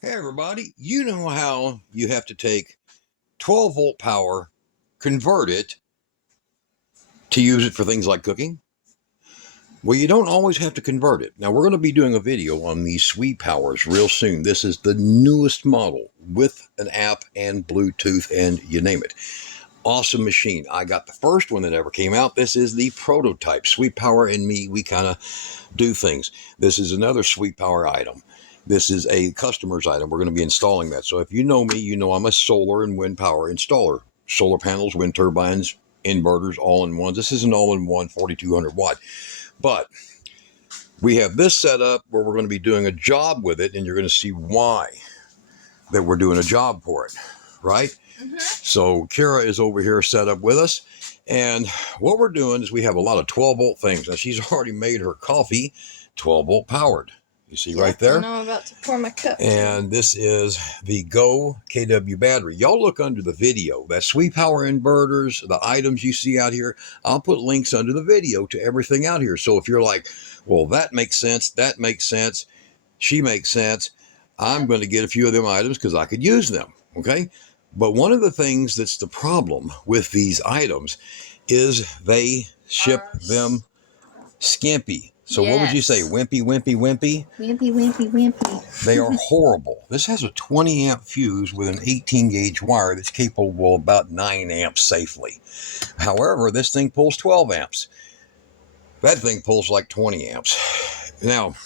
Hey everybody, you know how you have to take 12 volt power, convert it to use it for things like cooking? Well, you don't always have to convert it. Now, we're going to be doing a video on these SwePowers real soon. This is the newest model with an app and Bluetooth and you name it. Awesome machine. I got the first one that ever came out. This is the prototype. SwePower and me, we kind of do things. This is another SwePower item. This is a customer's item. We're going to be installing that. So if you know me, you know I'm a solar and wind power installer. Solar panels, wind turbines, inverters, all in one. This is an all-in-one 4200 watt. But we have this set up where we're going to be doing a job with it, and you're going to see why that we're doing a job for it, right? So Kira is over here set up with us. And what we're doing is we have a lot of 12 volt things. Now she's already made her coffee 12 volt powered. You see right there? And I'm about to pour my cup. And this is the Go KW battery. Y'all look under the video. That SwePower inverters, the items you see out here, I'll put links under the video to everything out here. So if you're like, well, that makes sense, she makes sense, I'm going to get a few of them items because I could use them, okay? But one of the things that's the problem with these items is they ship them skimpy. So yes. What would you say? Wimpy, wimpy, wimpy? Wimpy, wimpy, wimpy. They are horrible. This has a 20 amp fuse with an 18 gauge wire that's capable of about 9 amps safely. However, this thing pulls 12 amps. That thing pulls like 20 amps. Now,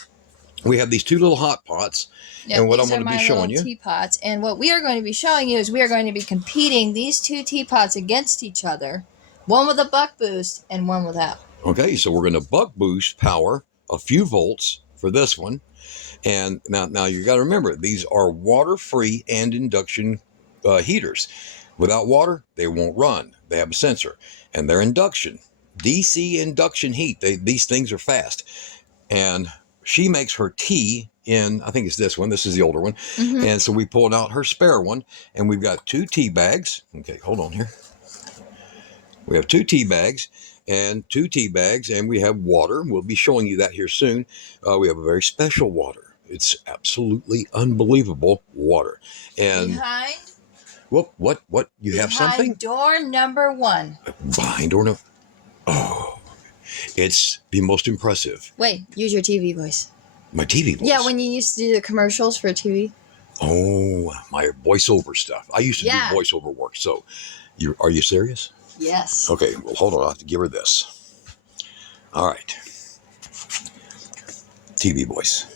we have these two little hot pots. Yep, and what I'm going to be showing you. Teapots. And what we are going to be showing you is we are going to be competing these two teapots against each other. One with a buck boost and one without. Okay, so we're going to buck boost power a few volts for this one. And now you got to remember, these are water-free and induction heaters. Without water, they won't run. They have a sensor. And they're induction. DC induction heat. These things are fast. And she makes her tea in, I think it's this one. This is the older one. And so we pulled out her spare one. And we've got 2 tea bags. Okay, hold on here. We have 2 tea bags. And 2 tea bags, and we have water. We'll be showing you that here soon. We have a very special water. It's absolutely unbelievable water. And behind what? You have something? Behind door number 1. Behind door number. Oh, it's the most impressive. Wait, use your TV voice. My TV voice. Yeah, when you used to do the commercials for TV. Oh, my voiceover stuff. I used to do voiceover work. So, are you serious? Yes. Okay, well, hold on. I'll have to give her this. All right. TV voice.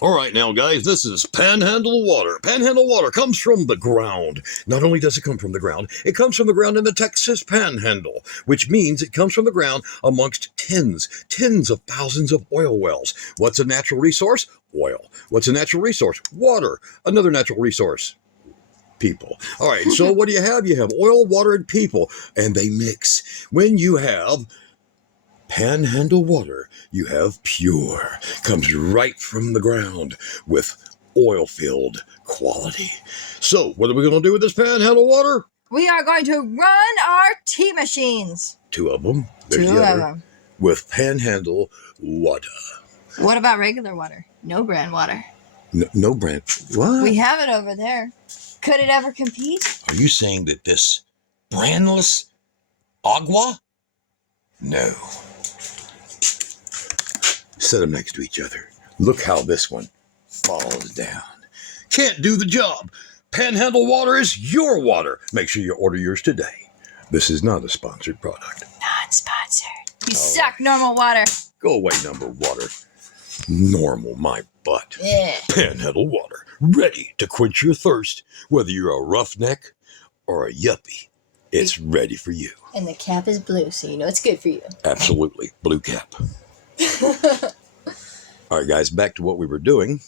All right, now, guys, this is Panhandle water. Panhandle water comes from the ground. Not only does it come from the ground, it comes from the ground in the Texas Panhandle, which means it comes from the ground amongst tens of thousands of oil wells. What's a natural resource? Oil. What's a natural resource? Water. Another natural resource. People. All right, so what do you have? You have oil, water, and people, and they mix. When you have Panhandle water, you have pure, comes right from the ground with oil-filled quality. So, what are we going to do with this Panhandle water? We are going to run our tea machines. 2 of them. There's 2 the of other, them. with Panhandle water. What about regular water? No brand water. No brand. What? We have it over there. Could it ever compete? Are you saying that this brandless agua? No. Set them next to each other. Look how this one falls down. Can't do the job. Panhandle water is your water. Make sure you order yours today. This is not a sponsored product. Non-sponsored. You suck, normal water. Go away, number water. Normal, my butt. Yeah. Panhandle water. Ready to quench your thirst. Whether you're a roughneck or a yuppie, it's ready for you. And the cap is blue, so you know it's good for you. Absolutely. Blue cap. All right, guys, back to what we were doing.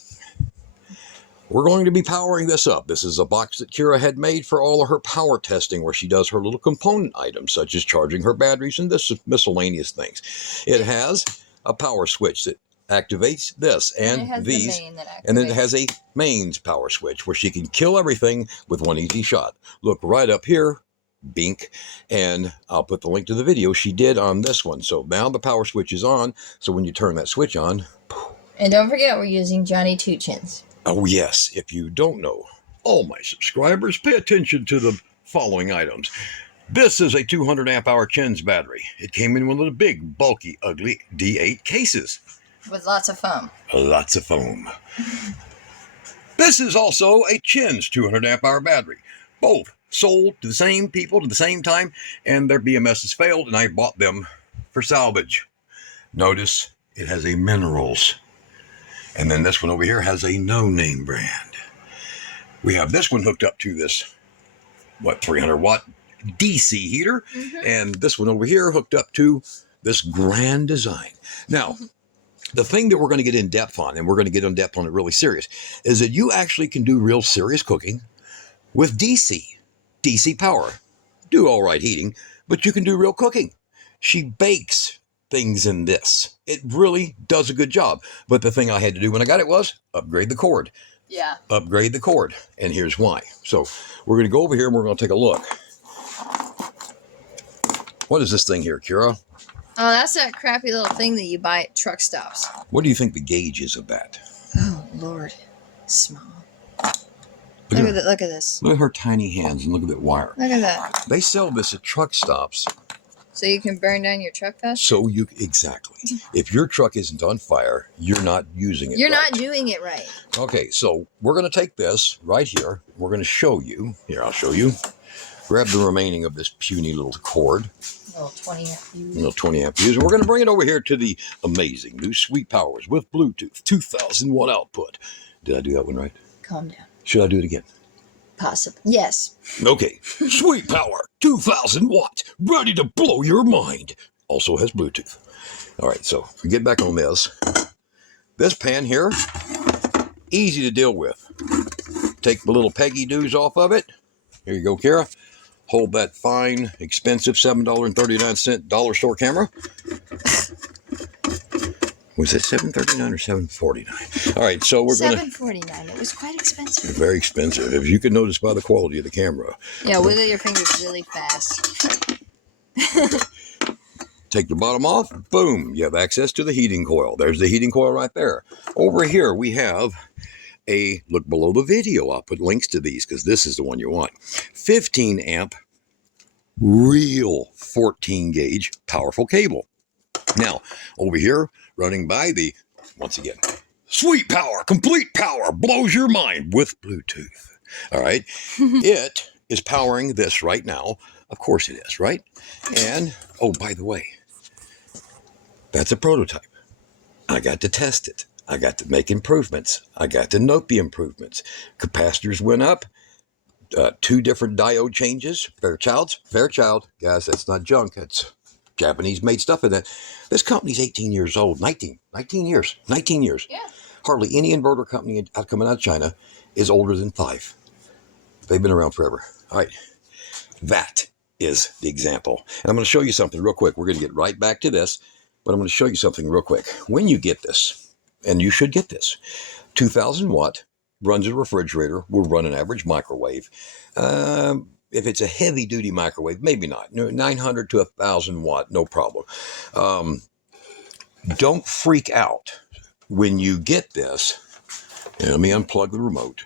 We're going to be powering this up. This is a box that Kira had made for all of her power testing, where she does her little component items, such as charging her batteries and this miscellaneous things. It has a power switch that activates this and these, and then it has a mains power switch where she can kill everything with one easy shot. Look right up here, bink, and I'll put the link to the video she did on this one. So now the power switch is on, so when you turn that switch on, And don't forget, we're using Johnny Two Chins. Oh, yes. If you don't know, all my subscribers, pay attention to the following items. This is a 200 amp hour Chins battery. It came in one of the big, bulky, ugly D8 cases. With lots of foam. Lots of foam. This is also a Chins 200 amp hour battery. Both sold to the same people at the same time, and their BMS has failed, and I bought them for salvage. Notice it has a minerals. And then this one over here has a no-name brand. We have this one hooked up to this, 300 watt DC heater. And this one over here hooked up to this Grand Design. Now, the thing that we're going to get in depth on, and we're going to get in depth on it really serious, is that you actually can do real serious cooking with DC power. Do all right heating, but you can do real cooking. She bakes things in this. It really does a good job. But the thing I had to do when I got it was upgrade the cord. Yeah. Upgrade the cord. And here's why. So we're going to go over here and we're going to take a look. What is this thing here, Kira? Oh, that's that crappy little thing that you buy at truck stops. What do you think the gauge is of that? Oh, Lord. Small. Look at this. Look at her tiny hands and look at that wire. Look at that. They sell this at truck stops. So you can burn down your truck faster? So exactly. If your truck isn't on fire, you're not using it You're right. not doing it right. Okay, so we're going to take this right here. We're going to show you. Here, I'll show you. Grab the remaining of this puny little cord. Little 20 amp fuse. Little 20 amp fuse. And we're going to bring it over here to the amazing new Sweet Powers with Bluetooth 2000 watt output. Did I do that one right? Calm down. Should I do it again? Possible. Yes. Okay. Sweet Power 2000 watts. Ready to blow your mind. Also has Bluetooth. All right, so if we get back on this. This pan here, easy to deal with. Take the little peggy doos off of it. Here you go, Kara. Hold that fine, expensive $7.39 dollar store camera. Was it $7.39 or $7.49? All right, so we're going to... $7.49. It was quite expensive. Very expensive, if you can notice by the quality of the camera. Yeah, wiggle your fingers really fast. Take the bottom off. Boom. You have access to the heating coil. There's the heating coil right there. Over here, we have a... Look below the video. I'll put links to these because this is the one you want. 15 amp, real 14 gauge, powerful cable. Now, over here, running by the, once again, Sweet Power, complete power, blows your mind with Bluetooth. All right. It is powering this right now. Of course it is, right? And, oh, by the way, that's a prototype. I got to test it. I got to make improvements. I got to note the improvements. Capacitors went up. 2 different diode changes. Fairchild. Guys, that's not junk. That's Japanese-made stuff in that. This company's 18 years old. 19 years. Yeah. Hardly any inverter company coming out of China is older than 5. They've been around forever. All right. That is the example. And I'm going to show you something real quick. We're going to get right back to this, but I'm going to show you something real quick. When you get this, and you should get this, 2,000 watt, runs a refrigerator, will run an average microwave. If it's a heavy duty microwave, maybe not. 900 to 1,000 watt, no problem. Don't freak out when you get this. And let me unplug the remote.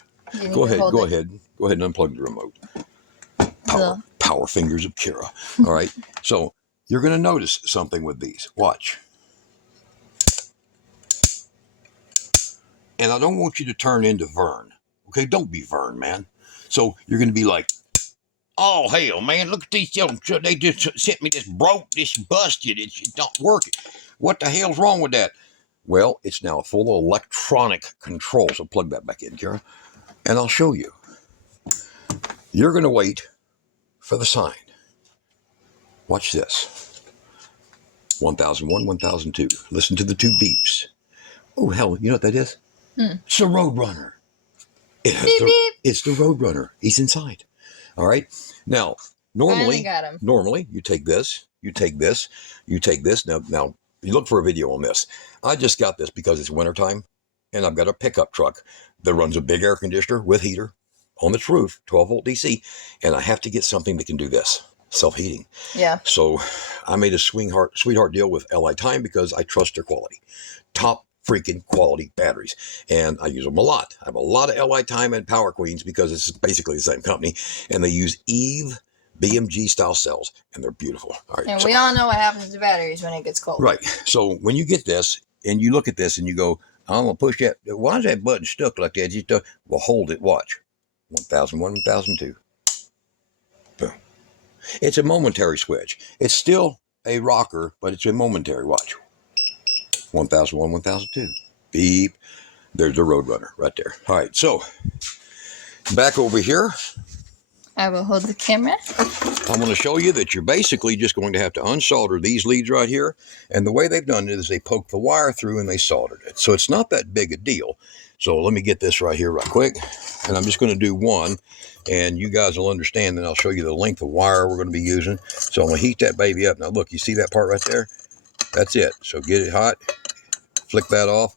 Go ahead and unplug the remote. Power fingers of Kira. All right. So you're going to notice something with these. Watch. And I don't want you to turn into Vern. Okay, don't be Vern, man. So you're going to be like, oh, hell, man, look at these. They just sent me this broke, this busted. It's not working. What the hell's wrong with that? Well, it's now full of electronic control. So plug that back in, Kara. And I'll show you. You're going to wait for the sign. Watch this. 1001, 1002. Listen to the 2 beeps. Oh, hell, you know what that is? It's the Roadrunner. It's the Roadrunner. He's inside. All right. Now, normally you take this, you take this. Now you look for a video on this. I just got this because it's wintertime, and I've got a pickup truck that runs a big air conditioner with heater on its roof, 12 volt DC, and I have to get something that can do this, self-heating. Yeah. So I made a sweetheart deal with LI Time because I trust their quality. Top freaking quality batteries, and I use them a lot. I have a lot of LI Time and Power Queens because it's basically the same company, and they use Eve BMG style cells, and they're beautiful. All right, And so, we all know what happens to batteries when it gets cold. right. So when you get this and you look at this and you go, I'm gonna push that. Why is that button stuck like that? Just well, hold it. Watch. 1001, 1002. Boom. It's a momentary switch. It's still a rocker, but it's a momentary. Watch. 1001, 1002. Beep. There's the Roadrunner right there. All right, so back over here, I will hold the camera. I'm going to show you that you're basically just going to have to unsolder these leads right here. And the way they've done it is they poked the wire through and they soldered it. So it's not that big a deal. So let me get this right here right quick. And I'm just going to do one. And you guys will understand. Then I'll show you the length of wire we're going to be using. So I'm going to heat that baby up. Now look, you see that part right there? That's it. So get it hot. Flick that off.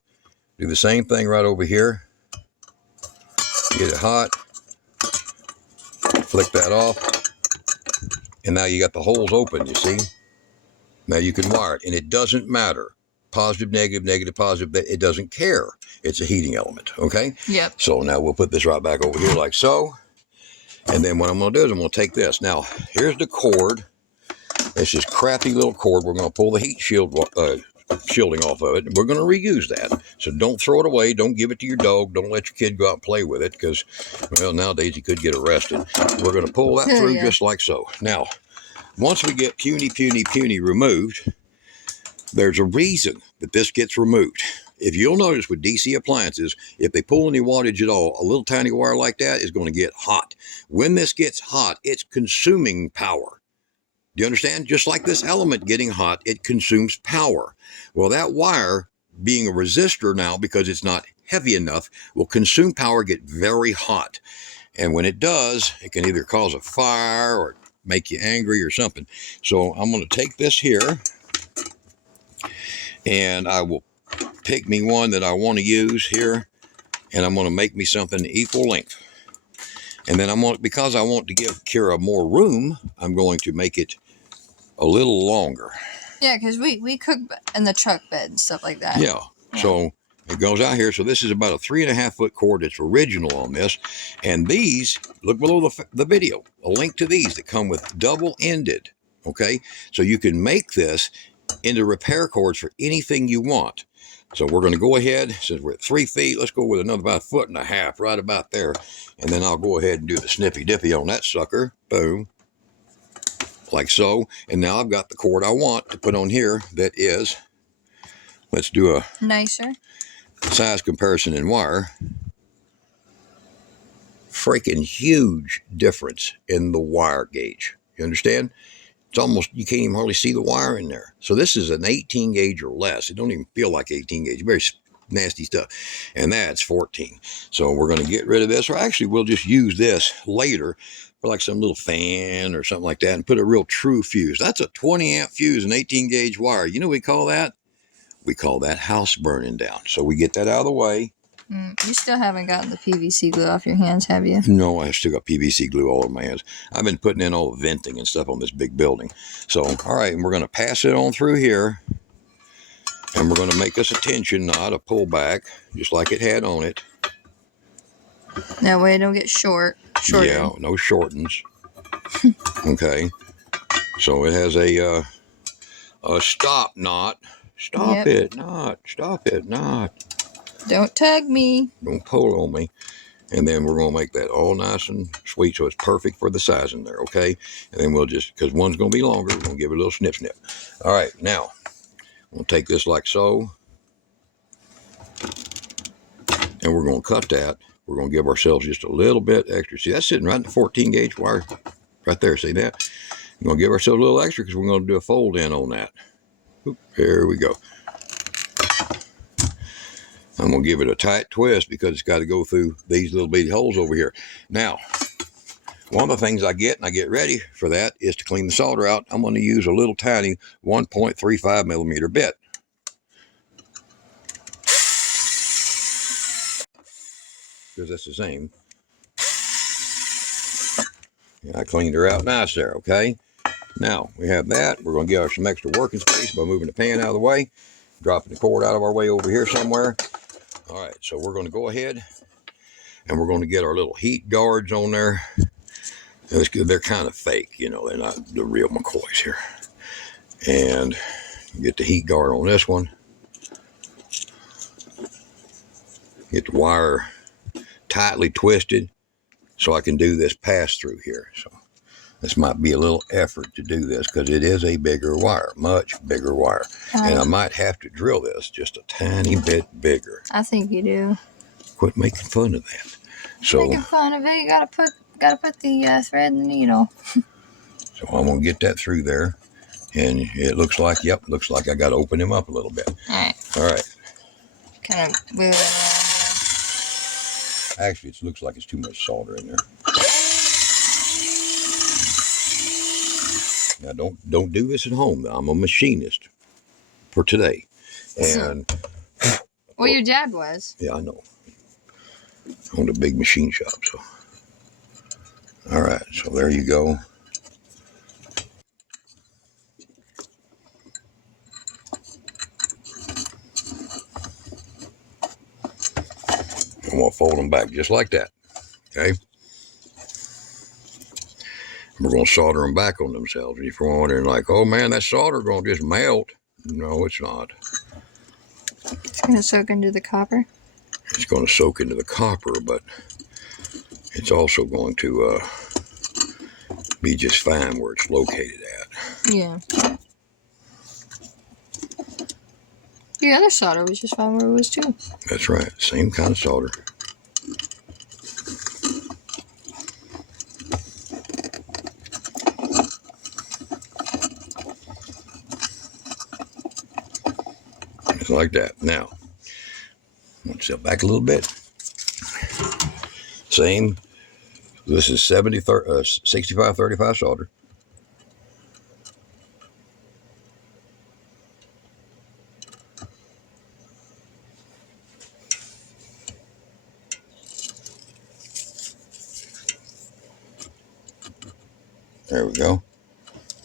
Do the same thing right over here. Get it hot. Flick that off. And now you got the holes open, you see? Now you can wire it, and it doesn't matter. Positive, negative, negative, positive, it doesn't care. It's a heating element, okay? Yep. So now we'll put this right back over here like so. And then what I'm going to do is I'm going to take this. Now, here's the cord. It's this crappy little cord. We're going to pull the heat shielding off of it. We're going to reuse that. So don't throw it away. Don't give it to your dog. Don't let your kid go out and play with it because, well, nowadays he could get arrested. We're going to pull that through just like so. Now, once we get puny removed, there's a reason that this gets removed. If you'll notice with DC appliances, if they pull any wattage at all, a little tiny wire like that is going to get hot. When this gets hot, it's consuming power. Do you understand? Just like this element getting hot, it consumes power. Well, that wire, being a resistor now, because it's not heavy enough, will consume power, get very hot. And when it does, it can either cause a fire or make you angry or something. So I'm going to take this here, and I will pick me one that I want to use here, and I'm going to make me something equal length. And then because I want to give Kira more room, I'm going to make it a little longer. Yeah, because we cook in the truck bed and stuff like that. Yeah. So it goes out here. So this is about a 3.5 foot cord that's original on this. And these, look below the video, a link to these that come with double-ended. Okay. So you can make this into repair cords for anything you want. So we're going to go ahead, since we're at 3 feet, let's go with another about 1.5 foot, right about there. And then I'll go ahead and do the snippy dippy on that sucker. Boom. Like so. And now I've got the cord I want to put on here that is, let's do a nicer size comparison in wire. Freaking huge difference in the wire gauge. You understand? It's almost, you can't even hardly see the wire in there. So this is an 18 gauge or less. It don't even feel like 18 gauge. Very nasty stuff. And that's 14. So we're going to get rid of this, or actually we'll just use this later for like some little fan or something like that and put a real true fuse. That's a 20 amp fuse, an 18 gauge wire. You know what we call that? We call that house burning down. So we get that out of the way. You still haven't gotten the PVC glue off your hands, have you? No, I still got PVC glue all over my hands. I've been putting in all the venting and stuff on this big building. So, all right, and we're going to pass it on through here. And we're going to make us a tension knot, a pullback, just like it had on it. That way it don't get shorted. Yeah, no shortens. Okay. So it has a stop knot. Stop it, knot. Stop it, knot. Don't tug me. Don't pull on me. And then we're going to make that all nice and sweet so it's perfect for the size in there, okay? And then we'll just, because one's going to be longer, we're going to give it a little snip. All right, now, we'll take this like so. And we're going to cut that. We're going to give ourselves just a little bit extra. See, that's sitting right in the 14 gauge wire right there. See that? We're going to give ourselves a little extra because we're going to do a fold in on that. Oop, there we go. I'm going to give it a tight twist because it's got to go through these little bitty holes over here. Now, one of the things I get, and I get ready for that, is to clean the solder out. I'm going to use a little tiny 1.35 millimeter bit. Because that's the same. Yeah, I cleaned her out nice there, okay? Now, we have that. We're going to give her some extra working space by moving the pan out of the way. dropping the cord out of our way over here somewhere. All right, so we're going to go ahead and we're going to get our little heat guards on there. They're kind of fake, you know, they're not the real McCoys here. And get the heat guard on this one. Get the wire tightly twisted so I can do this pass through here. So this might be a little effort to do this because it is a bigger wire, much bigger wire. And I might have to drill this just a tiny bit bigger. I think you do. Quit making fun of that. So making fun of it. You gotta put the thread in the needle. So I'm gonna get that through there, and it looks like, yep, looks like I got to open him up a little bit. All right. Kind of move it around. Actually, it looks like it's too much solder in there. Now, don't do this at home. I'm a machinist for today, and well, your dad was. Yeah, I know. I owned a big machine shop, so. All right, so there you go. I'm going to fold them back just like that, okay? We're going to solder them back on themselves. And if you're wondering, like, oh, man, that solder going to just melt. No, it's not. It's going to soak into the copper? It's going to soak into the copper, but it's also going to be just fine where it's located at. Yeah. The other solder was just fine where it was, too. That's right. Same kind of solder. Just like that. Now, let's step back a little bit. Same. This is 6535 solder. There we go.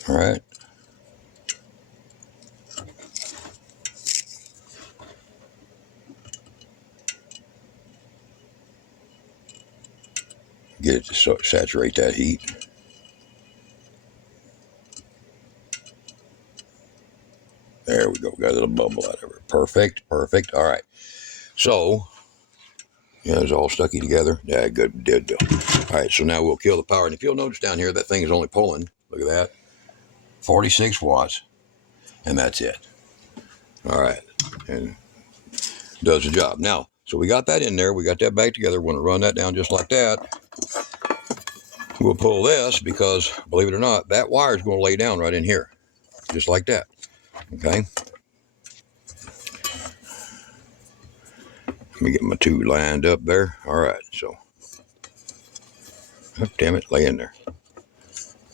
All right. Get it to saturate that heat. There we go. Got a little bubble out of it. Perfect. Perfect. All right. So, yeah, it's all stucky together. Yeah, good. Did. All right. So now we'll kill the power. And if you'll notice down here, that thing is only pulling, look at that, 46 watts. And that's it. All right. And does the job. Now, so we got that in there. We got that back together. We're going to run that down just like that. We'll pull this because, believe it or not, that wire is going to lay down right in here. Just like that. Okay. Let me get my two lined up there. All right. So, oh, damn it, lay in there.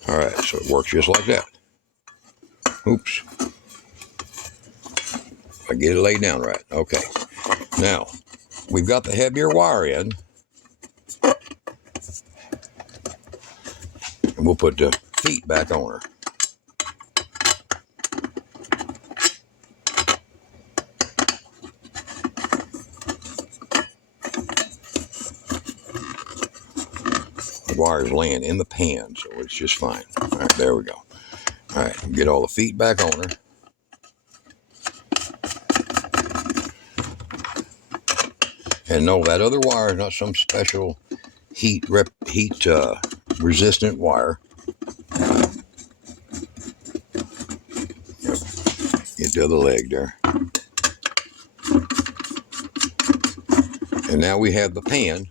All right. So it works just like that. Oops. I get it laid down right. Okay. Now, we've got the heavier wire in. And we'll put the feet back on her. The wire's laying in the pan, so it's just fine. All right, there we go. All right, get all the feet back on her. And no, that other wire is not some special heat resistant wire. Yep. Get the other leg there. And now we have the pan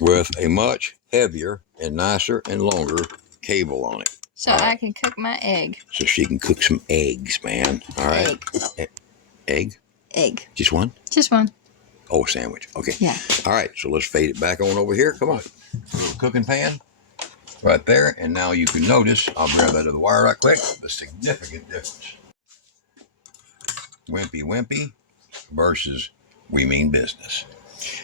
with a much heavier and nicer and longer cable on it. So I can cook my egg. So she can cook some eggs, man. All right. Egg? Egg. Just one? Just one. Oh, sandwich. Okay. Yeah. All right. So let's fade it back on over here. Come on. Little cooking pan right there. And now you can notice, I'll grab that other wire right quick, the significant difference. Wimpy versus we mean business.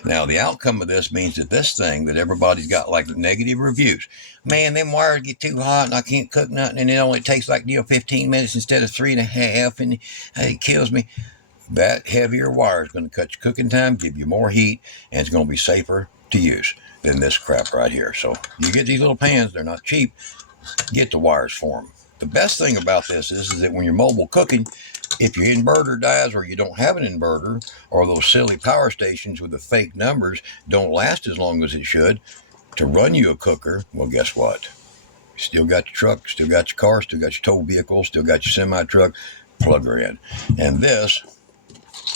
Now, the outcome of this means that this thing that everybody's got like negative reviews. Man, them wires get too hot and I can't cook nothing, and it only takes like 15 minutes instead of 3.5, and it kills me. That heavier wire is going to cut your cooking time, give you more heat, and it's going to be safer to use than this crap right here. So you get these little pans, they're not cheap. Get the wires for them. The best thing about this is that when you're mobile cooking, if your inverter dies or you don't have an inverter, or those silly power stations with the fake numbers don't last as long as it should, to run you a cooker, well, guess what? You still got your truck, still got your car, still got your tow vehicle, still got your semi-truck, plug her in. And this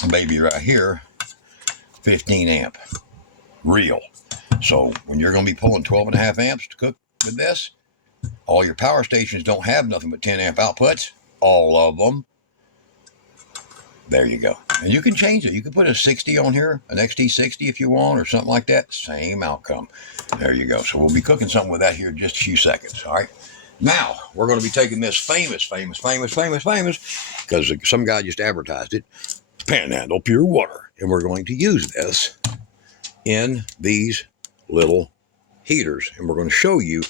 baby right here, 15 amp, real. So when you're going to be pulling 12.5 amps to cook with this, all your power stations don't have nothing but 10 amp outputs, all of them. There you go. And you can change it. You can put a 60 on here, an XT60 if you want, or something like that. Same outcome. There you go. So we'll be cooking something with that here in just a few seconds. All right. Now, we're going to be taking this famous, because some guy just advertised it, Panhandle Pure Water. And we're going to use this in these little heaters. And we're going to show you,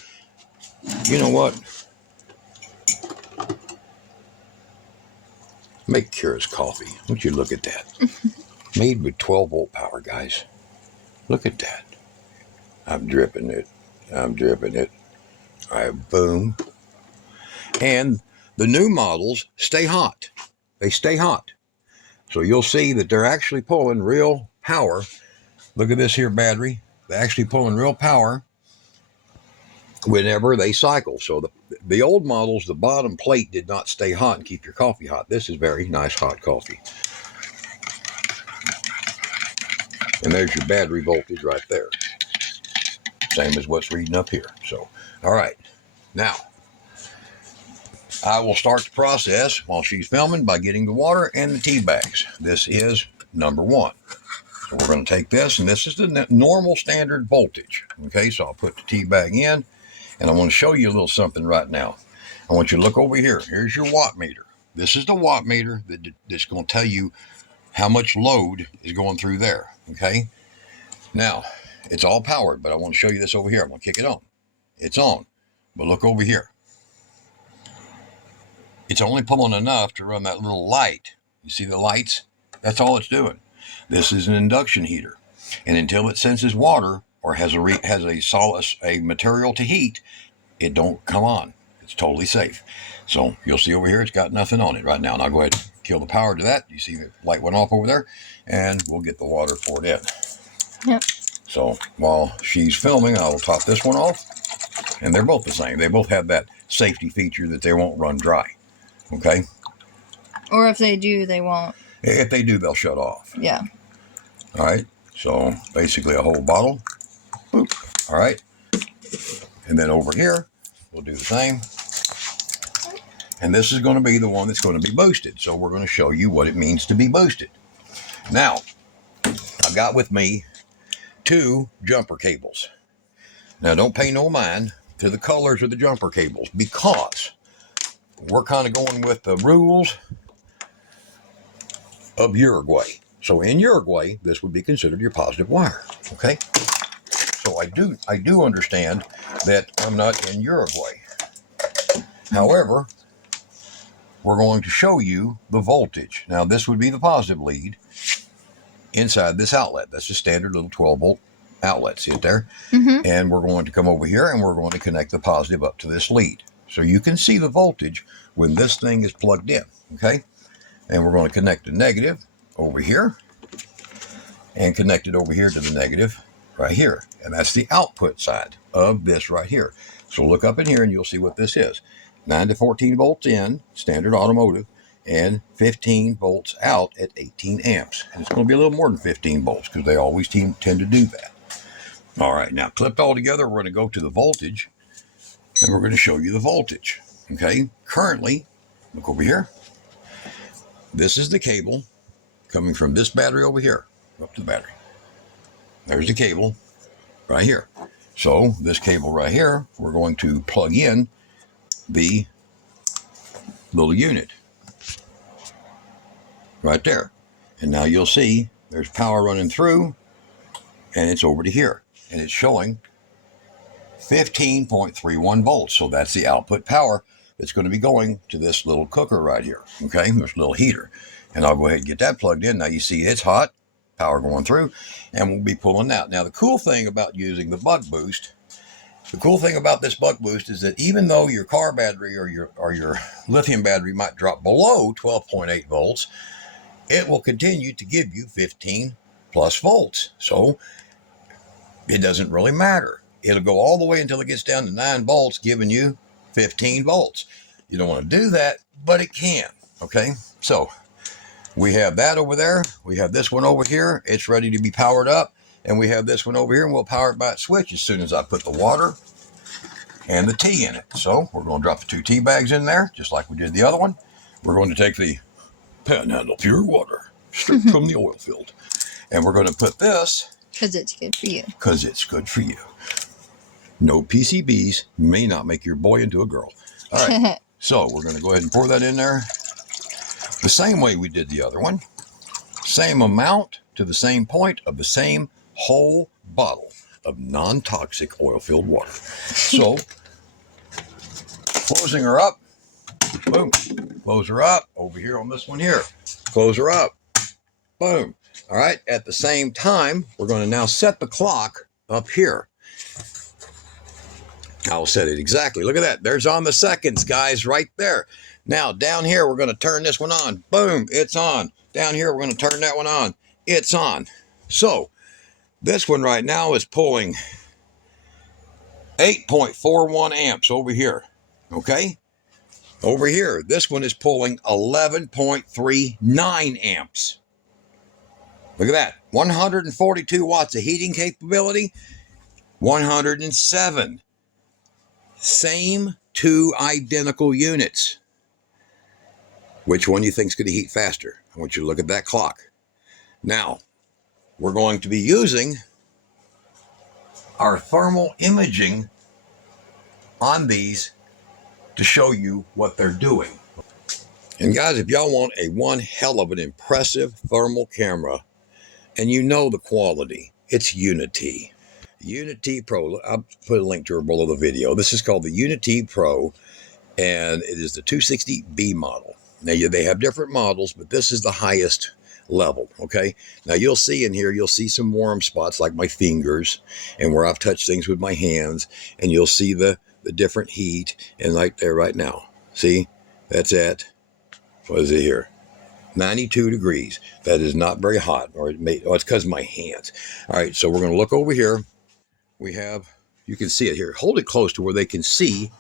you know what? Make Kira's coffee. Won't you look at that? Made with 12 volt power, guys. Look at that. I'm dripping it. All right, boom. And the new models stay hot. They stay hot. So you'll see that they're actually pulling real power. Look at this here battery. They're actually pulling real power whenever they cycle. So the old models, the bottom plate did not stay hot and keep your coffee hot. This is very nice hot coffee. And there's your battery voltage right there. Same as what's reading up here. So, all right. Now, I will start the process while she's filming by getting the water and the tea bags. This is number one. So we're going to take this, and this is the normal standard voltage. Okay, so I'll put the tea bag in. And I want to show you a little something right now. I want you to look over here. Here's your watt meter. This is the watt meter that's going to tell you how much load is going through there. Okay. Now, it's all powered, but I want to show you this over here. I'm going to kick it on. It's on. But look over here. It's only pulling enough to run that little light. You see the lights? That's all it's doing. This is an induction heater. And until it senses water, or has a material to heat, it don't come on. It's totally safe. So you'll see over here, it's got nothing on it right now. And I'll go ahead and kill the power to that. You see the light went off over there, and we'll get the water poured in. Yep. So while she's filming, I will top this one off, and they're both the same. They both have that safety feature that they won't run dry. Okay. Or if they do, they won't. If they do, they'll shut off. Yeah. All right. So basically a whole bottle. Boop. All right. And then over here, we'll do the same. And this is going to be the one that's going to be boosted. So we're going to show you what it means to be boosted. Now, I've got with me 2 jumper cables. Now, don't pay no mind to the colors of the jumper cables, because we're kind of going with the rules of Uruguay. So in Uruguay, this would be considered your positive wire. Okay. So I do understand that I'm not in Uruguay. However, we're going to show you the voltage. Now, this would be the positive lead inside this outlet. That's a standard little 12 volt outlet. See it there? Mm-hmm. And we're going to come over here, and we're going to connect the positive up to this lead. So you can see the voltage when this thing is plugged in. Okay. And we're going to connect the negative over here and connect it over here to the negative right here. And that's the output side of this right here. So look up in here and you'll see what this is. 9 to 14 volts in, standard automotive, and 15 volts out at 18 amps. And it's going to be a little more than 15 volts because they always tend to do that. All right, now clipped all together, we're going to go to the voltage, and we're going to show you the voltage. Okay, currently, look over here. This is the cable coming from this battery over here, up to the battery. There's the cable right here. So this cable right here, we're going to plug in the little unit right there. And now you'll see there's power running through and it's over to here, and it's showing 15.31 volts. So that's the output power that's going to be going to this little cooker right here. Okay, this little heater. And I'll go ahead and get that plugged in. Now you see it's hot, power going through, and we'll be pulling out. Now the cool thing about using the buck boost, the cool thing about this buck boost is that even though your car battery or your lithium battery might drop below 12.8 volts, it will continue to give you 15 plus volts. So it doesn't really matter. It'll go all the way until it gets down to 9 volts, giving you 15 volts. You don't want to do that, but it can. Okay, so we have that over there. We have this one over here. It's ready to be powered up. And we have this one over here, and we'll power it by a switch as soon as I put the water and the tea in it. So we're going to drop the 2 tea bags in there, just like we did the other one. We're going to take the Panhandle pure water straight from the oil field. And we're going to put this. Because it's good for you. Because it's good for you. No PCBs may not make your boy into a girl. All right. So we're going to go ahead and pour that in there the same way we did the other one. Same amount to the same point of the same whole bottle of non-toxic oil-filled water. So, closing her up. Boom. Close her up. Over here on this one here. Close her up. Boom. All right. At the same time, we're going to now set the clock up here. I'll set it exactly. Look at that. There's on the seconds, guys, right there. Now, down here, we're going to turn this one on. Boom. It's on. Down here, we're going to turn that one on. It's on. So, this one right now is pulling 8.41 amps over here. Okay? Over here, this one is pulling 11.39 amps. Look at that. 142 watts of heating capability. 107. Same 2 identical units. Which one do you think is going to heat faster? I want you to look at that clock. Now, we're going to be using our thermal imaging on these to show you what they're doing. And guys, if y'all want a one hell of an impressive thermal camera, and you know the quality, it's Unity. Unity Pro, I'll put a link to her below the video. This is called the Unity Pro, and it is the 260B model. Now, they have different models, but this is the highest level, okay? Now, you'll see in here, you'll see some warm spots like my fingers and where I've touched things with my hands, and you'll see the different heat, and right there right now. See? That's at, what is it here? 92 degrees. That is not very hot, or it's because of my hands. All right, so we're going to look over here. We have, you can see it here. Hold it close to where they can see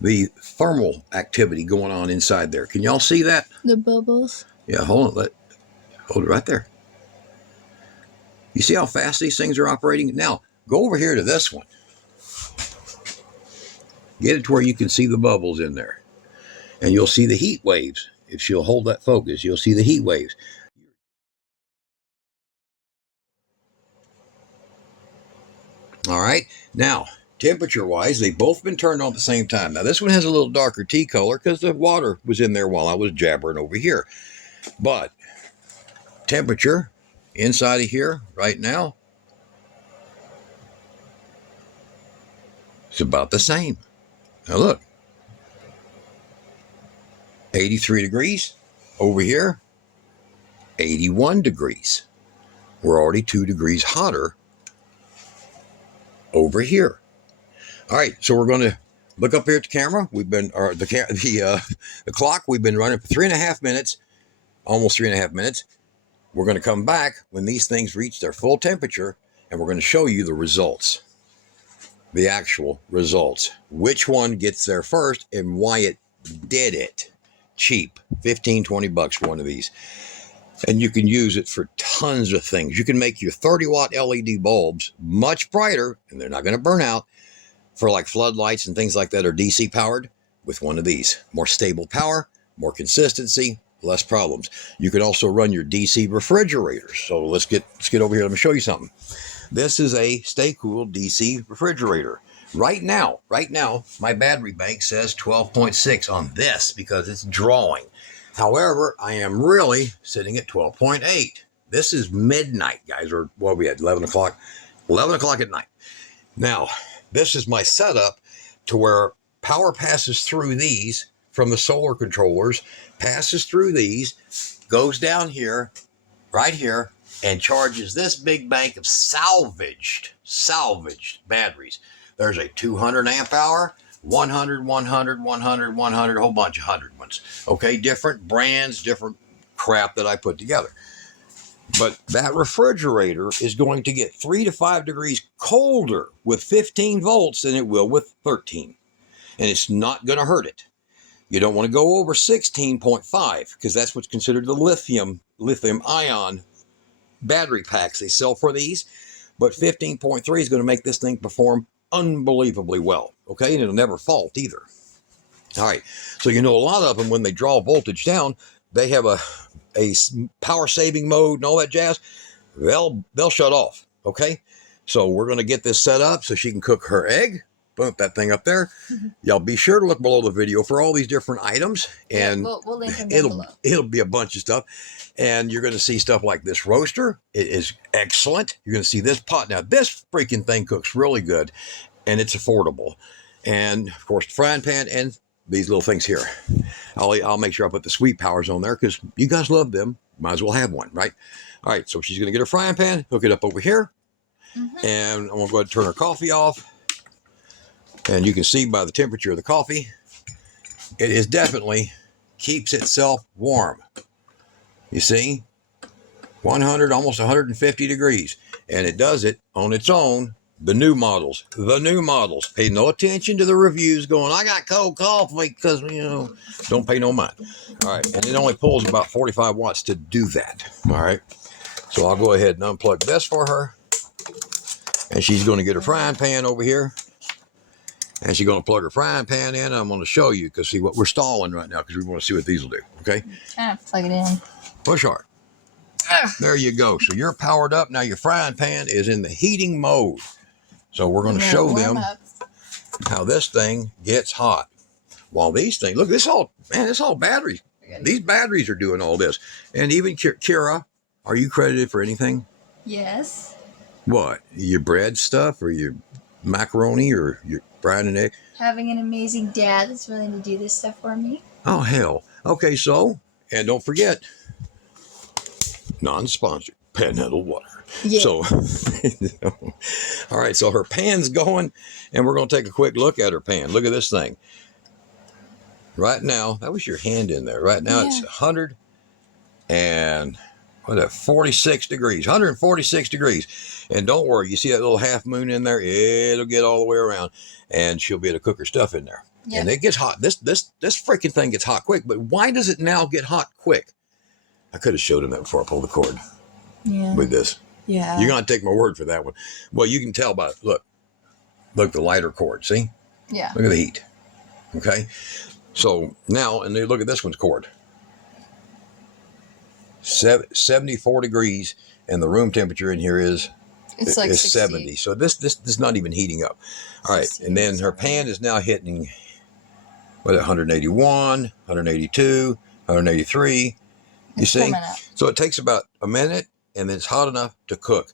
the thermal activity going on inside there. Can y'all see that? The bubbles. Yeah, hold it right there. You see how fast these things are operating? Now, go over here to this one. Get it to where you can see the bubbles in there. And you'll see the heat waves. If she'll hold that focus, you'll see the heat waves. All right. Now, temperature-wise, they've both been turned on at the same time. Now, this one has a little darker tea color because the water was in there while I was jabbering over here. But temperature inside of here right now, it's about the same. Now, look. 83 degrees over here, 81 degrees. We're already 2 degrees hotter over here. All right, so we're going to look up here at the camera. We've been, or the clock, we've been running for 3.5 minutes, almost 3.5 minutes. We're going to come back when these things reach their full temperature, and we're going to show you the results, the actual results, which one gets there first and why it did it. Cheap, 15, 20 bucks for one of these. And you can use it for tons of things. You can make your 30-watt LED bulbs much brighter, and they're not going to burn out, for like floodlights and things like that are DC powered with one of these. More stable power, more consistency, less problems. You can also run your DC refrigerators. So let's get over here. Let me show you something. This is a Stay Cool DC refrigerator. Right now, my battery bank says 12.6 on this because it's drawing. However, I am really sitting at 12.8. This is midnight, guys, or what we had, 11 o'clock. 11 o'clock at night. Now, this is my setup to where power passes through these from the solar controllers, passes through these, goes down here, right here, and charges this big bank of salvaged batteries. There's a 200 amp hour, 100, 100, 100, 100, a whole bunch of 100 ones. Okay, different brands, different crap that I put together. But that refrigerator is going to get 3 to 5 degrees colder with 15 volts than it will with 13. And it's not going to hurt it. You don't want to go over 16.5 because that's what's considered the lithium ion battery packs they sell for these. But 15.3 is going to make this thing perform unbelievably well. Okay, and it'll never fault either. All right, so you know a lot of them, when they draw voltage down, they have a power saving mode and all that jazz. They'll shut off. Okay, so we're going to get this set up so she can cook her egg. Put that thing up there. Y'all be sure to look below the video for all these different items, and we'll link them down below. It'll be a bunch of stuff, and you're going to see stuff like this roaster. It is excellent. You're going to see this pot. Now this freaking thing cooks really good, and it's affordable. And of course the frying pan and these little things here. I'll make sure I put the sweet powers on there because you guys love them. Might as well have one, right? All right, so she's going to get her frying pan, hook it up over here, and I'm going to go ahead and turn her coffee off. And you can see by the temperature of the coffee, it is definitely keeps itself warm. You see, 100, almost 150 degrees. And it does it on its own. The new models. Pay no attention to the reviews going, I got cold coffee because, don't pay no mind. All right. And it only pulls about 45 watts to do that. All right. So I'll go ahead and unplug this for her. And she's going to get her frying pan over here. And she's going to plug her frying pan in. I'm going to show you because see what we're stalling right now because we want to see what these will do. Okay. Plug it in. Push hard. There you go. So you're powered up. Now your frying pan is in the heating mode. So we're going to show them how this thing gets hot. While these things, look, this all batteries. These batteries are doing all this. And even Kira, are you credited for anything? Yes. What? Your bread stuff or your macaroni or your frying an egg? Having an amazing dad that's willing to do this stuff for me. Oh, hell. Okay, so, and don't forget, non-sponsored Panhandle water. Yeah. So, all right, so her pan's going, and we're going to take a quick look at her pan. Look at this thing. Right now, that was your hand in there. Right now, it's 146 degrees, 146 degrees. And don't worry, you see that little half moon in there? It'll get all the way around, and she'll be able to cook her stuff in there. Yep. And it gets hot. This freaking thing gets hot quick. But why does it now get hot quick? I could have showed him that before I pulled the cord. Yeah. With this. Yeah. You're going to take my word for that one. Well, you can tell by it. Look, the lighter cord. See? Yeah. Look at the heat. Okay. So now, and then look at this one's cord. 74 degrees, and the room temperature in here is 70. So this is not even heating up. All right, and then her pan is now hitting 181, 182, 183. You see? So it takes about a minute, and then it's hot enough to cook,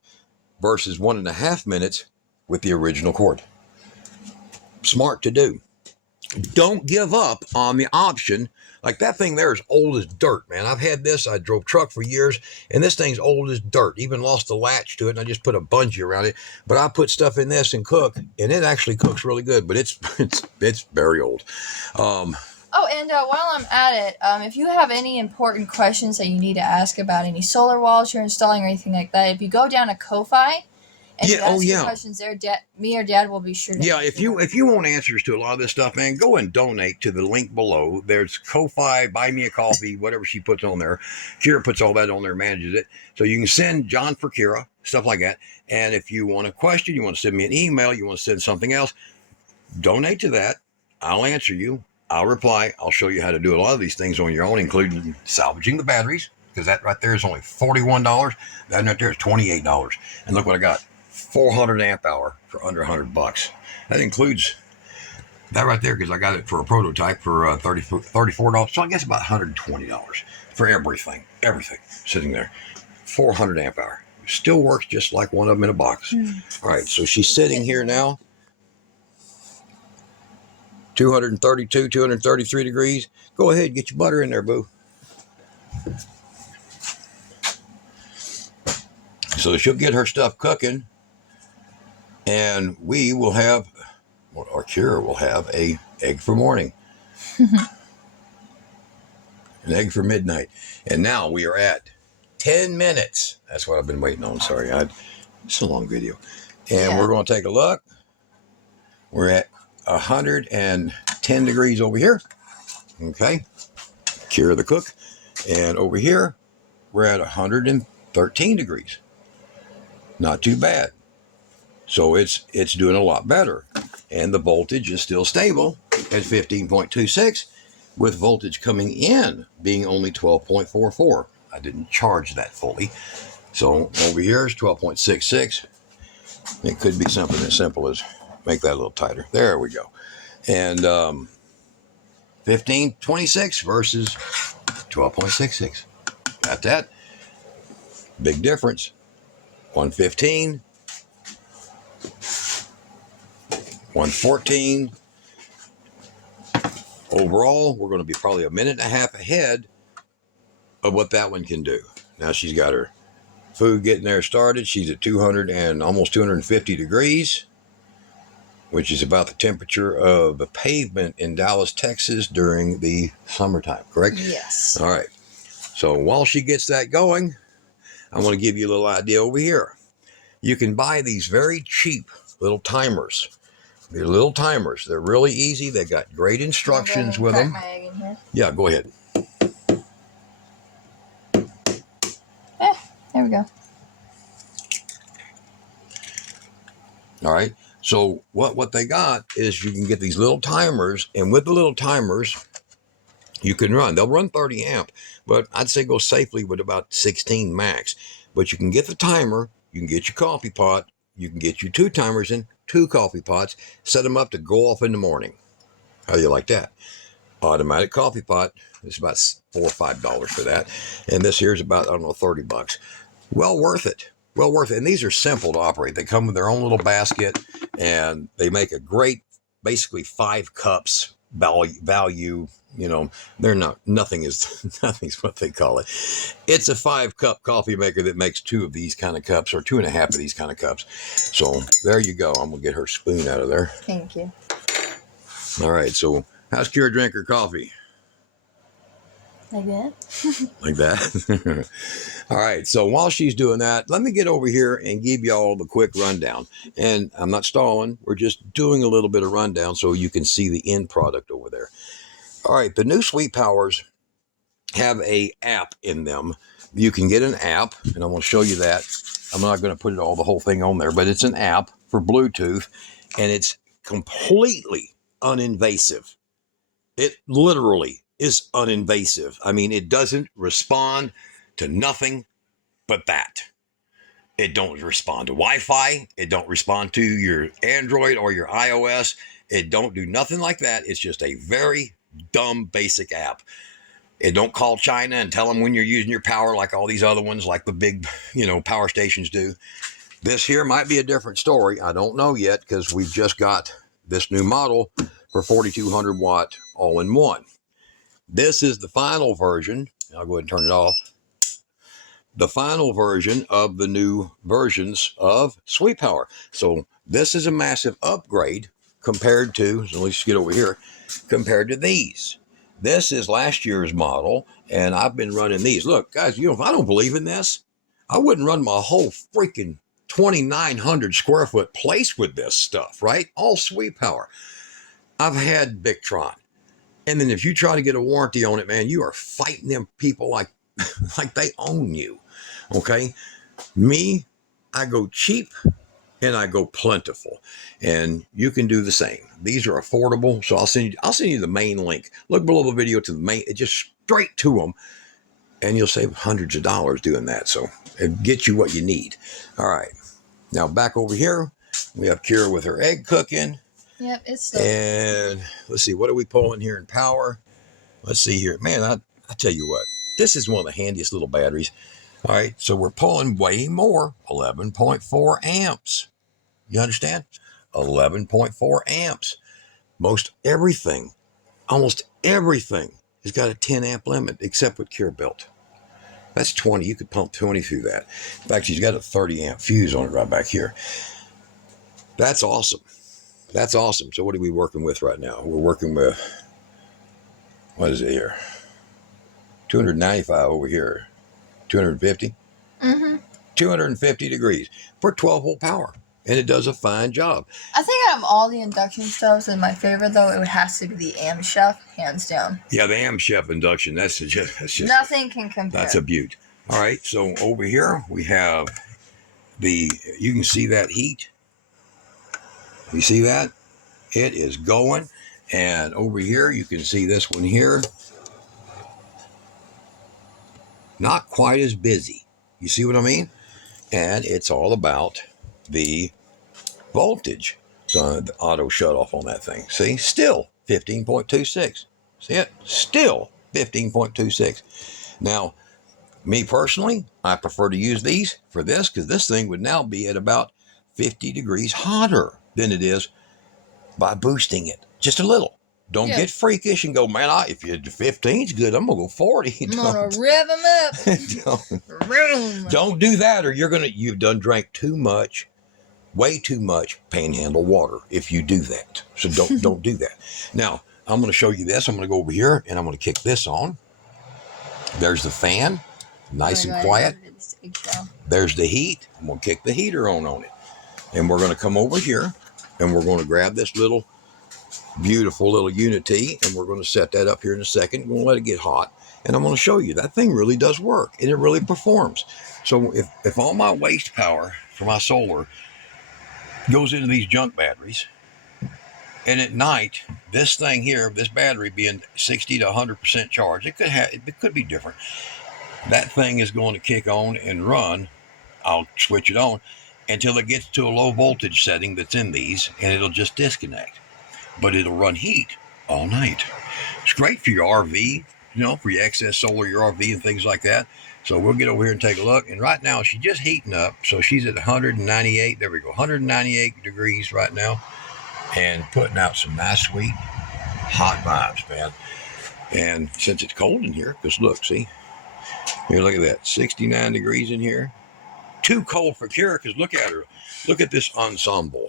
versus 1.5 minutes with the original cord. Smart to do. Don't give up on the option. Like that thing there is old as dirt, man. I've had this. I drove truck for years, and this thing's old as dirt. Even lost the latch to it, and I just put a bungee around it. But I put stuff in this and cook, and it actually cooks really good. But it's very old. While I'm at it, if you have any important questions that you need to ask about any solar walls you're installing or anything like that, if you go down to Ko-Fi and you ask your questions there, me or Dad will be sure to if you want answers to a lot of this stuff, man, go and donate to the link below. There's Ko-Fi, Buy Me a Coffee, whatever she puts on there. Kira puts all that on there, manages it. So you can send John for Kira, stuff like that. And if you want a question, you want to send me an email, you want to send something else, donate to that. I'll answer you. I'll reply. I'll show you how to do a lot of these things on your own, including salvaging the batteries, because that right there is only $41. That right there is $28. And look what I got. 400 amp hour for under $100. That includes that right there, because I got it for a prototype for $34. So I guess about $120 for everything sitting there. 400 amp hour. Still works just like one of them in a box. All right, so she's sitting here now. 232, 233 degrees. Go ahead, get your butter in there, boo. So she'll get her stuff cooking, and we will have, well, our Kira will have a egg for morning. An egg for midnight. And now we are at 10 minutes. That's what I've been waiting on. Sorry, it's a long video. And we're going to take a look. We're at 110 degrees over here. Okay. Kira the cook. And over here, we're at 113 degrees. Not too bad. So it's doing a lot better. And the voltage is still stable at 15.26, with voltage coming in being only 12.44. I didn't charge that fully. So over here is 12.66. It could be something as simple as make that a little tighter. There we go. And 15.26 versus 12.66. Got that? Big difference. 115. 114. Overall, we're going to be probably a minute and a half ahead of what that one can do. Now she's got her food getting there started. She's at 200 and almost 250 degrees, which is about the temperature of the pavement in Dallas, Texas during the summertime, correct? Yes. All right. So while she gets that going, I want to give you a little idea over here. You can buy these very cheap little timers. They're little timers. They're really easy. They got great instructions with them. My egg in here. Yeah, go ahead. There we go. All right. So what they got is you can get these little timers, and with the little timers, you can run. They'll run 30 amp, but I'd say go safely with about 16 max. But you can get the timer. You can get your coffee pot. You can get your 2 timers in 2 coffee pots. Set them up to go off in the morning. How do you like that? Automatic coffee pot. It's about $4 or $5 for that. And this here is about, I don't know, 30 bucks. Well worth it. Well worth it. And these are simple to operate. They come with their own little basket, and they make a great, basically 5 cups value. You know, they're not, nothing's what they call it. It's a 5-cup coffee maker that makes 2 of these kind of cups, or 2.5 of these kind of cups. So there you go. I'm going to get her spoon out of there. Thank you. All right. So how's Kira drink her coffee? Like that? Like that? All right. So while she's doing that, let me get over here and give you all the quick rundown. And I'm not stalling. We're just doing a little bit of rundown so you can see the end product over there. All right. The new Sweet Powers have a app in them. You can get an app, and I'm going to show you that. I'm not going to put the whole thing on there, but it's an app for Bluetooth, and it's completely uninvasive. It literally is uninvasive. I mean, it doesn't respond to nothing but that. It don't respond to Wi-Fi. It don't respond to your Android or your iOS. It don't do nothing like that. It's just a very dumb, basic app. It don't call China and tell them when you're using your power like all these other ones, like the big, power stations do. This here might be a different story. I don't know yet, because we've just got this new model for 4,200 watt all-in-one. This is the final version. I'll go ahead and turn it off. The final version of the new versions of Sweet Power. So this is a massive upgrade compared to, so let's get over here, compared to these. This is last year's model, and I've been running these. Look, guys, if I don't believe in this, I wouldn't run my whole freaking 2,900 square foot place with this stuff, right? All Sweet Power. I've had Victron. And then if you try to get a warranty on it, man, you are fighting them people like they own you. Okay? Me, I go cheap and I go plentiful. And you can do the same. These are affordable. So I'll send you the main link. Look below the video to the main, just straight to them. And you'll save hundreds of dollars doing that. So it gets you what you need. All right. Now back over here, we have Kira with her egg cooking. Yep, it's still. And let's see, what are we pulling here in power? Let's see here. Man, I tell you what, this is one of the handiest little batteries. All right, so we're pulling way more, 11.4 amps. You understand? 11.4 amps. Almost everything has got a 10 amp limit, except with Cure Built. That's 20. You could pump 20 through that. In fact, she's got a 30 amp fuse on it right back here. That's awesome. That's awesome. So what are we working with right now? We're working with, what is it here? 295 over here. 250? Mm-hmm. 250 degrees for 12 volt power. And it does a fine job. I think out of all the induction stoves, and my favorite though, it would have to be the Am Chef, hands down. Yeah, the Am Chef induction. That's just nothing can compare. That's a beaut. All right, so over here we have you can see that heat. You see that? It is going. And over here you can see this one here. Not quite as busy. You see what I mean? And it's all about the voltage. So the auto shut off on that thing. See? Still 15.26. See it? Still 15.26. Now, me personally, I prefer to use these for this because this thing would now be at about 50 degrees hotter than it is by boosting it just a little. Don't get freakish and go, man, if you 15's good, I'm going to go 40. I'm going to rev them up. Don't do that, or you've done drank too much, way too much panhandle water if you do that. So don't do that. Now, I'm going to show you this. I'm going to go over here and I'm going to kick this on. There's the fan, nice and quiet. There's the heat. I'm going to kick the heater on it. And we're going to come over here and we're going to grab this beautiful little Unity, and we're going to set that up here in a second. We're going to let it get hot, and I'm going to show you that thing really does work, and it really performs. So if all my waste power for my solar goes into these junk batteries, and at night, this thing here, this battery being 60 to 100% charged, it could be different. That thing is going to kick on and run. I'll switch it on until it gets to a low voltage setting that's in these, and it'll just disconnect. But it'll run heat all night. It's great for your RV, for your excess solar, your RV and things like that. So we'll get over here and take a look. And right now she's just heating up. So she's at 198. There we go. 198 degrees right now. And putting out some nice, sweet, hot vibes, man. And since it's cold in here, because look, see? Here, look at that. 69 degrees in here. Too cold for Kara, because look at her. Look at this ensemble.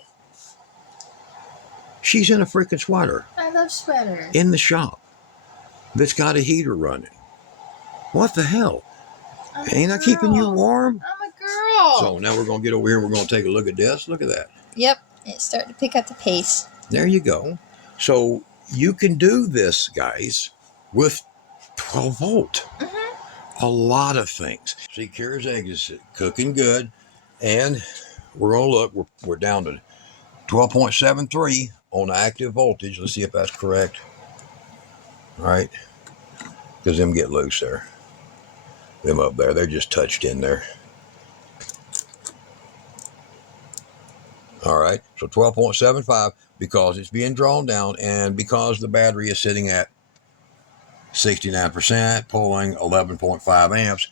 She's in a freaking sweater. I love sweaters. In the shop. That's got a heater running. What the hell? Ain't I keeping you warm? I'm a girl. So now we're going to get over here and we're going to take a look at this. Look at that. Yep. It's starting to pick up the pace. There you go. So you can do this, guys, with 12 volt. Mm-hmm. A lot of things. See, Kara's egg is cooking good. And we're going to look. We're down to 12.73 on active voltage. Let's see if that's correct. All right. Because them get loose there. Them up there. They're just touched in there. All right. So 12.75 because it's being drawn down and because the battery is sitting at 69%, pulling 11.5 amps.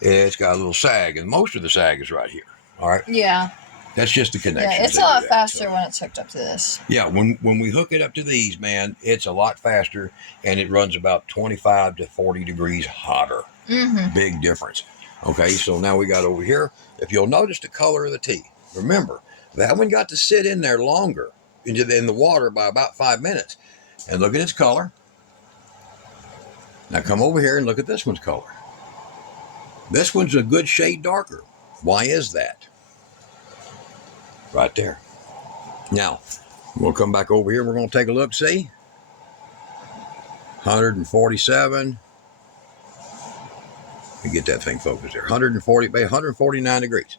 It's got a little sag, and most of the sag is right here. All right. Yeah. That's just the connection. Yeah, it's a lot faster when it's hooked up to this. Yeah, when we hook it up to these, man, it's a lot faster, and it runs about 25 to 40 degrees hotter. Mm-hmm. Big difference. Okay, so now we got over here. If you'll notice the color of the tea, remember, that one got to sit in there longer in the water by about 5 minutes. And look at its color. Now come over here and look at this one's color. This one's a good shade darker. Why is that? Right there. Now, we'll come back over here. We're going to take a look, see? 147. Let me get that thing focused there. 149 degrees.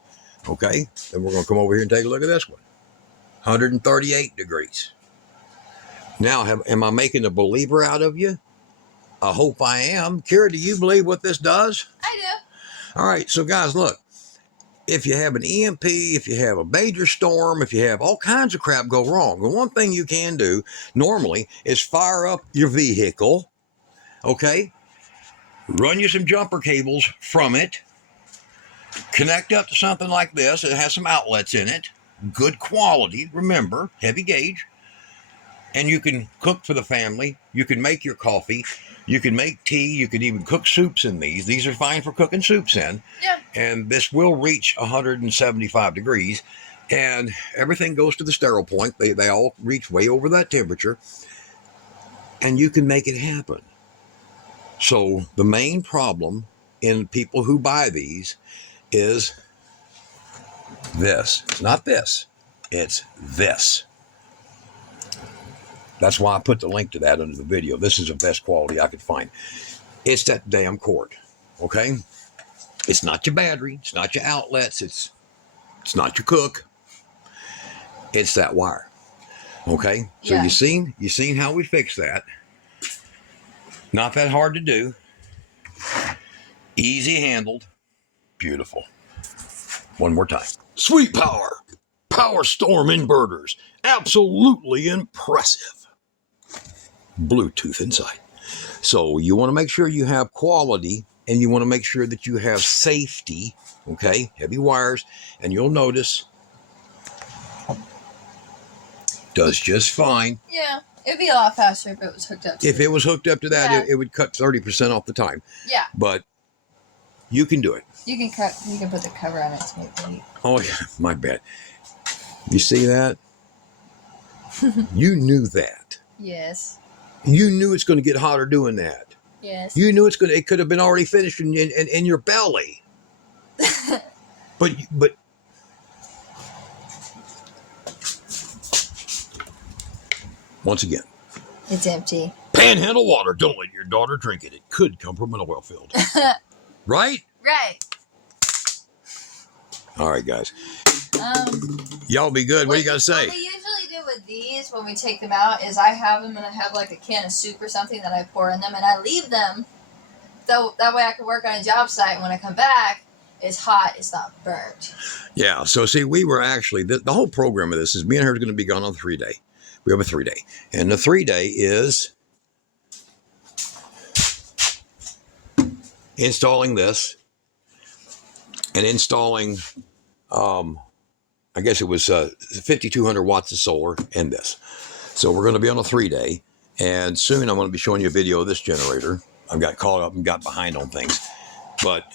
Okay. Then we're going to come over here and take a look at this one. 138 degrees. Now, am I making a believer out of you? I hope I am. Kira, do you believe what this does? I do. All right. So, guys, look. If you have an EMP, if you have a major storm, if you have all kinds of crap go wrong, the one thing you can do normally is fire up your vehicle, okay? Run you some jumper cables from it, connect up to something like this. It has some outlets in it. Good quality. Remember, heavy gauge. And you can cook for the family. You can make your coffee. You can make tea. You can even cook soups in these. These are fine for cooking soups in. Yeah. And this will reach 175 degrees. And everything goes to the sterile point. They all reach way over that temperature. And you can make it happen. So the main problem in people who buy these is this. It's not this. It's this. That's why I put the link to that under the video. This is the best quality I could find. It's that damn cord, okay? It's not your battery. It's not your outlets. It's not your cook. It's that wire, okay? So yeah. you seen how we fix that. Not that hard to do. Easy handled. Beautiful. One more time. Sweet power. Power Storm inverters. Absolutely impressive. Bluetooth inside. So you want to make sure you have quality and you want to make sure that you have safety. Okay. Heavy wires. And you'll notice does just fine. Yeah. It'd be a lot faster if it was hooked up to If it was hooked up to that, yeah. it would cut 30% off the time. Yeah. But you can do it. You can put the cover on it to make it heat. Oh yeah, my bad. You see that? You knew that. Yes. You knew it's going to get hotter doing that. Yes. You knew it could have been already finished in your belly. but once again, it's empty. Panhandle water. Don't let your daughter drink it. It could come from an oil field. Right? Right. All right, guys. Y'all be good. What do you got to say? What we usually do with these when we take them out is I have them and I have like a can of soup or something that I pour in them and I leave them so that way I can work on a job site and when I come back it's hot, it's not burnt. Yeah, so see, we were actually, the whole program of this is me and her are going to be gone on 3-day. We have a 3-day. And the 3-day is installing this and installing, I guess it was 5,200 watts of solar and this. So we're going to be on a 3-day. And soon I'm going to be showing you a video of this generator. I've got caught up and got behind on things. But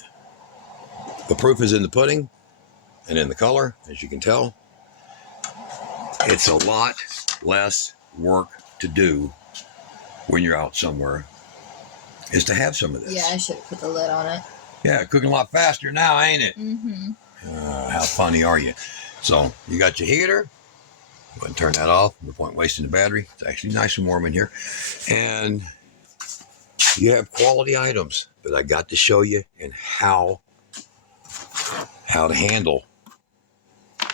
the proof is in the pudding and in the color, as you can tell. It's a lot less work to do when you're out somewhere, is to have some of this. Yeah, I should have put the lid on it. Yeah, cooking a lot faster now, ain't it? Mm-hmm. How funny are you? So you got your heater. Go ahead and turn that off. No point wasting the battery. It's actually nice and warm in here. And you have quality items that I got to show you and how to handle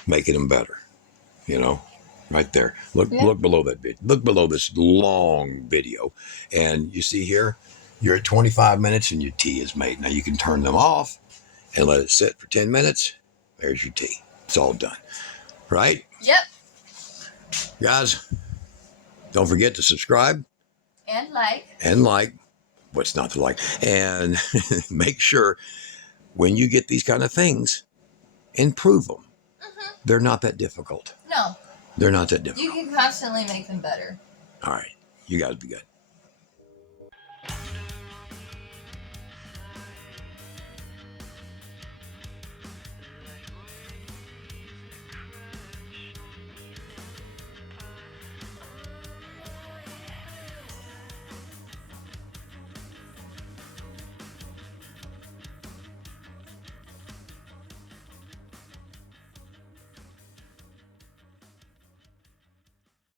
making them better. You know, right there. Look below that video. Look below this long video. And you see here, you're at 25 minutes and your tea is made. Now you can turn them off and let it sit for 10 minutes. There's your tea. It's all done. Right? Yep. Guys, don't forget to subscribe. And like. And like. What's not to like? And make sure when you get these kind of things, improve them. Mm-hmm. They're not that difficult. No. They're not that difficult. You can constantly make them better. All right. You guys be good.